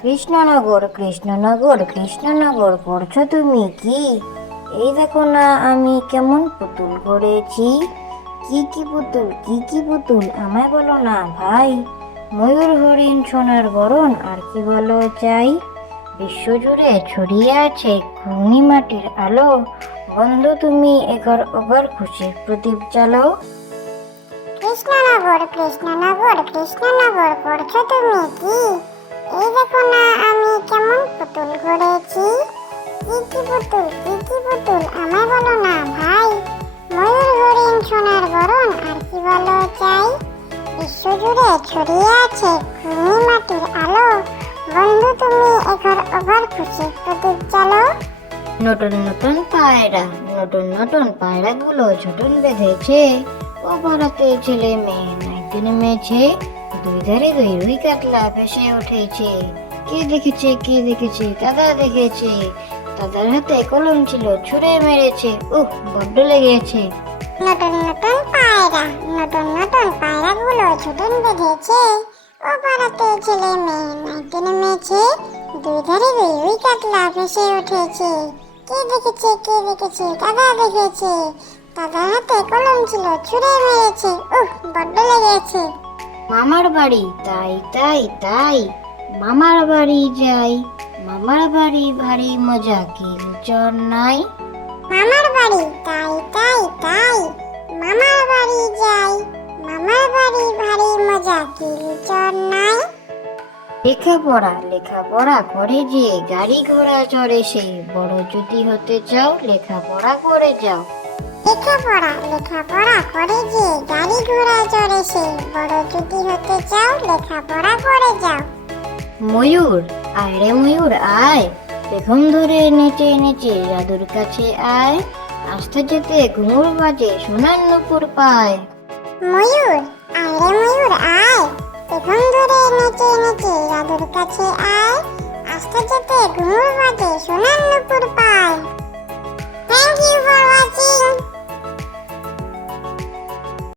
কৃষ্ণনগর কৃষ্ণনগর কৃষ্ণনগর করছ তুমি কি? এই দেখো না, আমি কেমন পুতুল করেছি। কি কি পুতুল, কি কি পুতুল, আমায় বলো না ভাই। ময়ূর হরিণ সোনার গরণ আর কি বলো চাই? বিশ্বজুড়ে ছড়িয়ে আছে ঘূর্ণি মাটির আলো। বন্ধু, তুমি এগর ওগর খুশির প্রদীপ চালাও কৃষ্ণনগর কৃষ্ণনগর কৃষ্ণনগর করছ তুমি কি? এই দেখো না, আমি কেমন পুতুল করেছি কি কি পুতুল কি কি পুতুল, আমায় বলো না ভাই। ময়ূর হরিণ সোনার বরণ, আর কি বলো চাই? বিশ্বজুড়ে ছড়িয়ে আছে ঘূর্ণি মাটির আলো। বন্ধু, তুমি এঘর ওঘর খুশি প্রদীপ চালো নতুন নতুন পায়রা, নতুন নতুন পায়রাগুলো ছোটন বেঁধেছে। ও পাড়াতে ছেলে মেয়ে নাইতে নেমেছে দুই ধারে দুই রুই ভেসে উঠেছে। কে দেখেছে কে দেখেছে, দাদা দেখেছে। দাদার হাতে কলম ছিল, ছুঁড়ে মেরেছে। উহ, বড্ড লেগেছে। নতুন নতুন পায়রা, নতুন নতুন পায়রাগুলো ছোটন বেঁধেছে। ও পাড়াতে ছেলে মেয়ে নাইতে নেমেছে দুই ধারে দুই উই কাতলা ভেসে উঠেছে। কে দেখেছে কে দেখেছে, দাদা দেখেছে। দাদার হাতে কলম ছিল, ছুঁড়ে মেরেছে। উহ, বড্ড লেগেছে। মামার বাড়ি তাই তাই তাই। মামার বাড়ি যাই মামার বাড়ি ভারী মজা কি চর নাই। মামার বাড়ি তাই তাই তাই। মামার বাড়ি যাই মামার বাড়ি ভারী মজা কি চর নাই। লেখাপড়া লেখাপড়া করে যে গাড়ি ঘোড়া চড়ে সেই বড় যদি হতে চাও লেখাপড়া করে যাও। লেখাপড়া লেখাপড়া করে যে গাড়ি ঘোড়া চড়ে সে বড় যদি হতে চাও লেখাপড়া করে যাও। ময়ূর আয় রে ময়ূর আয়। পেখম ধরে নেচে নেচে দাদুর কাছে আয়। আসতে যেতে ঘুঙুর বাজে সোনার নুপুর পায়। ময়ূর আয় রে ময়ূর আয়। পেখম ধরে নেচে নেচে দাদুর কাছে আয়। আসতে যেতে ঘুমুর বাজে সোনার নুপুর পায়।